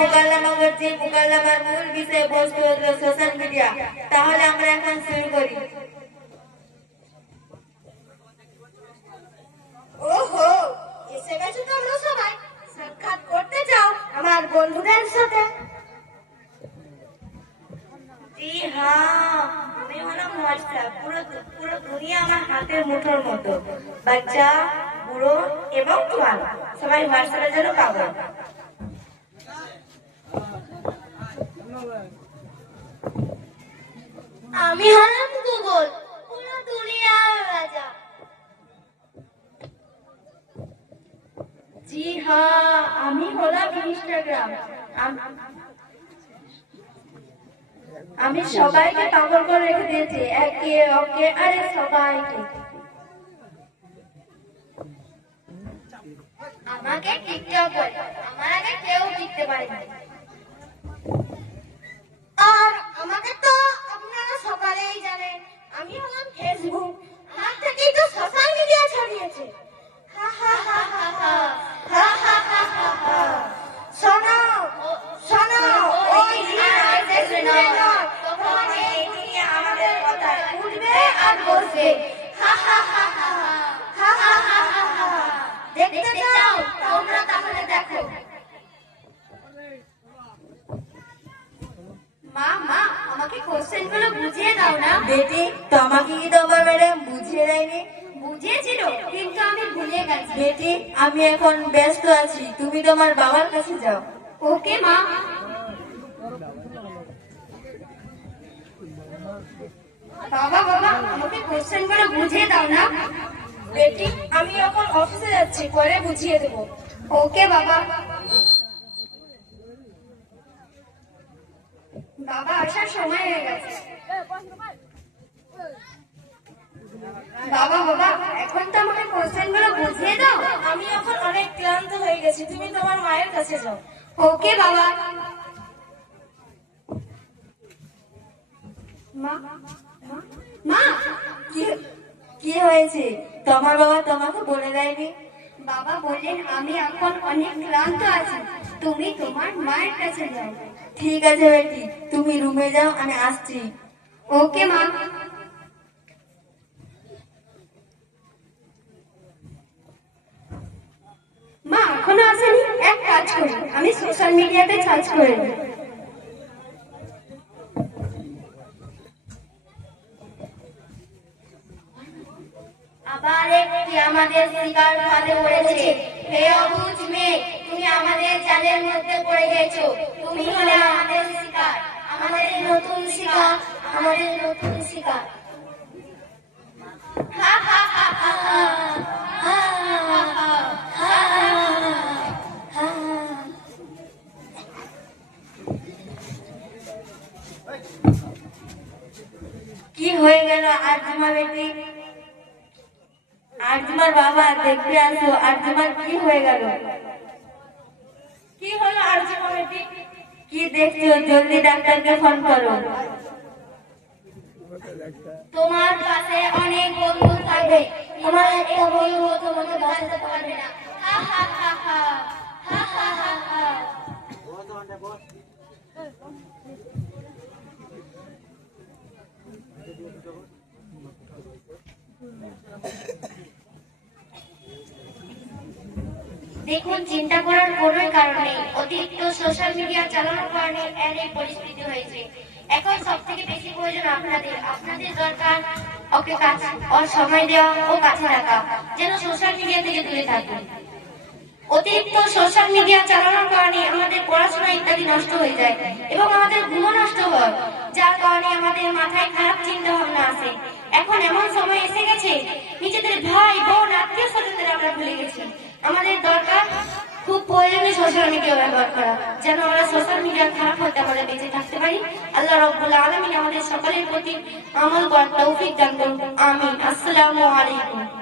মোকাল্লামা করছি মোকাল্লামার মূল বিষয় বস্তু হলো সোশ্যাল মিডিয়া তাহলে আমরা এখন শুরু করি। ওহো এসে গেছো তোমরা সবাই। সাক্ষাৎ করতে যাও আমার বন্ধুদের সাথে। জি হ্যাঁ আমি হলাম হোয়াটসঅ্যাপ পুরো পুরো দুনিয়া আমার হাতের মুঠোর মতো। বাচ্চা বুড়ো এবং জোয়ান সবাই হোয়াটসঅ্যাপের জন্য পাগল। আমি হলাম গুগল, পুরো দুনিয়ার রাজা। জি হ্যাঁ আমি হলাম ইনস্টাগ্রাম আমি সবাইকে পাগল করে রেখে দিয়েছি, একে, ওকে, আরে সবাইকে। আমাকে টিকটক আমার আগে কেউ লিখতে পারে কোশ্চেনগুলো বুঝিয়ে দাও না। বেটি তোমাকে কি তোমার ম্যাডাম বুঝিয়ে দেয়নি। বুঝিয়েছিল কিন্তু আমি ভুলে গেছি। বেটি আমি এখন ব্যস্ত আছি। তুমি তোমার বাবার কাছে যাও। ওকে মা। বাবা বাবা আমাকে কোশ্চেনগুলো বুঝিয়ে দাও না। বেটি আমি এখন অফিসে যাচ্ছি পরে বুঝিয়ে দেবো। ওকে বাবা। বাবা আসার সময় হয়ে গেছে। বাবা বাবা এখন তো আমাকে কোশ্চেনগুলো বুঝিয়ে দাও। আমি এখন অনেক ক্লান্ত হয়ে গেছি। তুমি তোমার মায়ের কাছে যাও। ওকে বাবা। মা মা, মা কি কি হয়েছে? তোমার বাবা তোমাকে বলে দেয়নি? বাবা বললেন আমি এখন অনেক ক্লান্ত আছি। তুমি তোমার মায়ের কাছে যাও। ঠিক আছে, বেটি, তুমি রুমে যাও, আমি আসছি। ওকে, মা। মা, এখনও আসেনি? এক কাজ করি, আমি সোশ্যাল মিডিয়াতে সার্চ করে আবার একটি আমাদের শিকার ফাঁদে পড়েছে। হে অবুঝ মেয়ে তুমি আমাদের জালের মধ্যে পড়ে গেছো। তুমি হলে আমাদের শিকার। আমাদের নতুন শিকার। আমাদের নতুন শিকার। কি হয়ে গেল আর বেটি? আর তোমার বাবা দেখতে আসো। আর তোমার কি হয়ে গেল? কি হলো আর তোমার বেটি কি দেখছ? জলদি ডাক্তারকে ফোন করো। তোমার কাছে অনেক বন্ধু থাকবে। একটা বন্ধু তোমাকে পারবে না। দেখুন, চিন্তা করার নেই অতিরিক্ত সোশ্যাল মিডিয়া চালানোর কারণে এর এই পরিস্থিতি হয়েছে। এখন সব থেকে বেশি প্রয়োজন আপনাদের। আপনাদের দরকার ওকে কাছে, ওর সময় দেওয়া ও কাছে রাখা, যেন সোশ্যাল মিডিয়া থেকে দূরে থাকুন। অতিরিক্ত সোশ্যাল মিডিয়া চালানোর কারণে আমাদের পড়াশোনা ইত্যাদি নষ্ট হয়ে যায় এবং আমাদের ঘুমও নষ্ট হয়, যার কারণে আমাদের মাথায় খারাপ চিন্তা ভাবনা আসে। এখন এমন সময় এসে গেছে, নিজেদের ভাই, বোন, আত্মীয় স্বজনদের আমরা ভুলে গেছি আমাদের দরকার খুব মিডিয়া ব্যবহার করা। যেন আমরা সোশ্যাল মিডিয়ার খারাপ হতে আমরা বেঁচে থাকতে পারি। আল্লাহ রব্বুল আলমিন আমাদের সকলের প্রতি আমল করার দান করুন। আমিন। আসসালামু আলাইকুম।